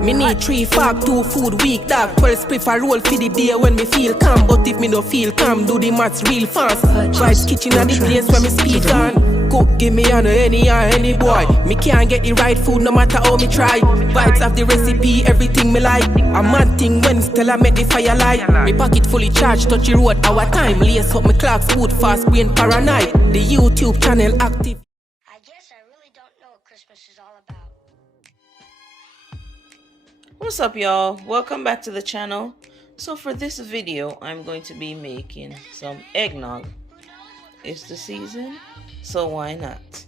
Me need 3 fork, 2 food week, dog. 12 spliff a roll for the day when me feel calm. But if me no feel calm, do the maths real fast. Vibes kitchen and the place where me speak on. Cook, give me on any boy. Me can't get the right food no matter how me try. Vibes of the recipe, everything me like. A mad thing when still I make the fire light. Me pocket fully charged, touch the road, our time. Lace up my clocks, food fast, brain paranoid. The YouTube channel active. I guess I really don't know what Christmas is all about. What's up, y'all? Welcome back to the channel. So for this video, I'm going to be making some eggnog. It's the season, so why not?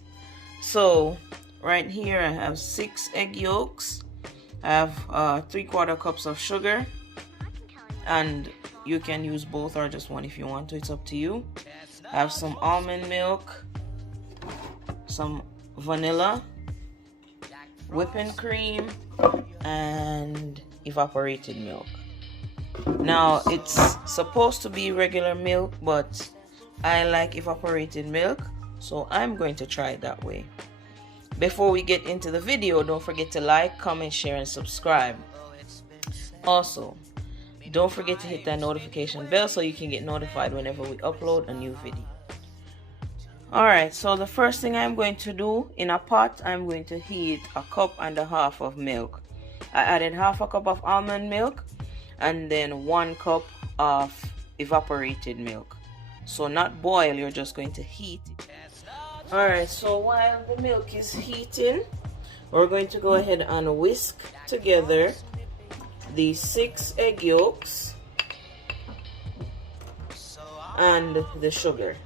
So right here I have 6 egg yolks. I have 3/4 cups of sugar, and you can use both or just one if you want to. It's up to you. I have some almond milk, some vanilla, whipping cream, and evaporated milk. Now it's supposed to be regular milk, but I like evaporated milk, so I'm going to try it that way. Before we get into the video, don't forget to like, comment, share, and subscribe. Also, don't forget to hit that notification bell so you can get notified whenever we upload a new video. Alright, so the first thing I'm going to do, in a pot, I'm going to heat 1.5 cups of milk. I added 1/2 cup of almond milk and then 1 cup of evaporated milk. So not boil, you're just going to heat it. Alright, so while the milk is heating, we're going to go ahead and whisk together the 6 egg yolks and the sugar.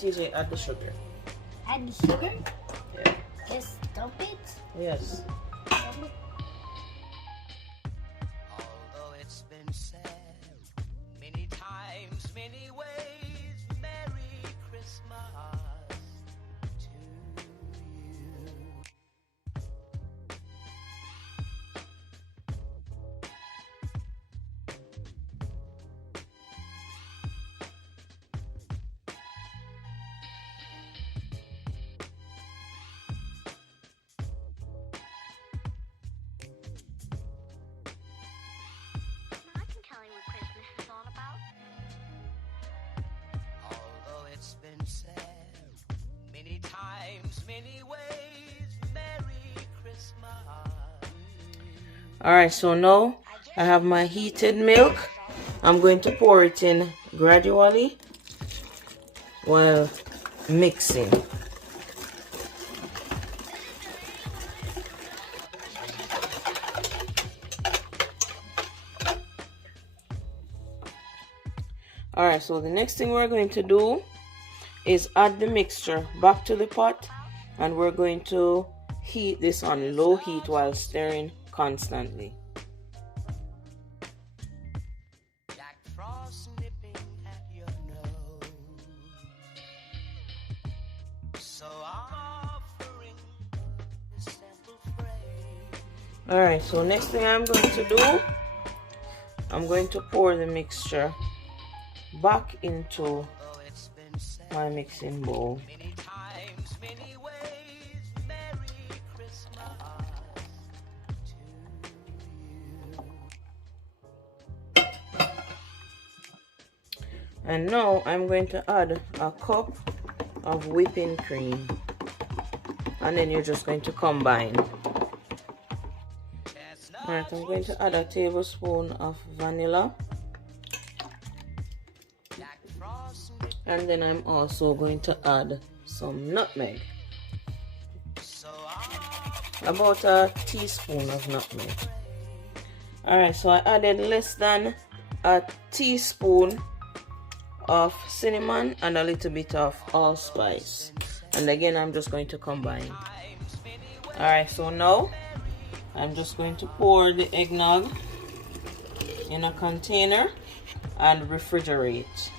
TJ, add the sugar. Add the sugar? Yeah. Just dump it? Yes. Although it's been said many times, many ways, Merry Christmas to you. I can tell you what Christmas is all about. Although it's been said many times, many ways, Merry Christmas. Alright, so now I have my heated milk. I'm going to pour it in gradually while mixing. Alright, so the next thing we're going to do is add the mixture back to the pot, and we're going to heat this on low heat while stirring constantly. Jack Frost nipping at your nose. So I'm offering this simple phrase. Alright, so next thing I'm going to do, I'm going to pour the mixture back into my mixing bowl. Many times, many ways, Merry Christmas to you. And now I'm going to add 1 cup of whipping cream, and then you're just going to combine. Alright, I'm going to add 1 tablespoon of vanilla, and then I'm also going to add some nutmeg, about 1 teaspoon of nutmeg. Alright, so I added less than 1 teaspoon of cinnamon and a little bit of allspice, and again I'm just going to combine. Alright, so now I'm just going to pour the eggnog in a container and refrigerate.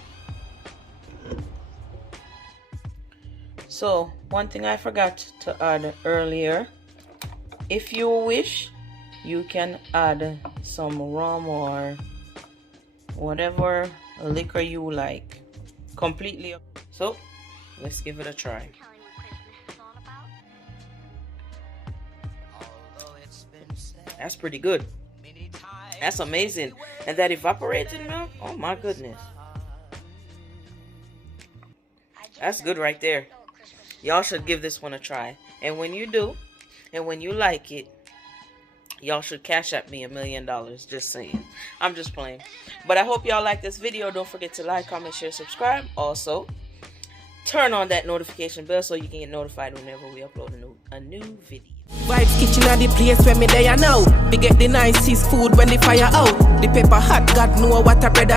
So one thing I forgot to add earlier, if you wish, you can add some rum or whatever liquor you like, completely up. So let's give it a try. Tell you what Christmas is all about. Although it's been said That's pretty good. That's amazing. And that evaporated milk, oh my goodness. That's good right there. Y'all should give this one a try. And when you do, and when you like it, y'all should cash at me $1 million. Just saying. I'm just playing. But I hope y'all like this video. Don't forget to like, comment, share, subscribe. Also, turn on that notification bell so you can get notified whenever we upload a new video. Vibes kitchen at the place where me there now. We get the nicest food when the fire out. The pepper hot, God know what a bread.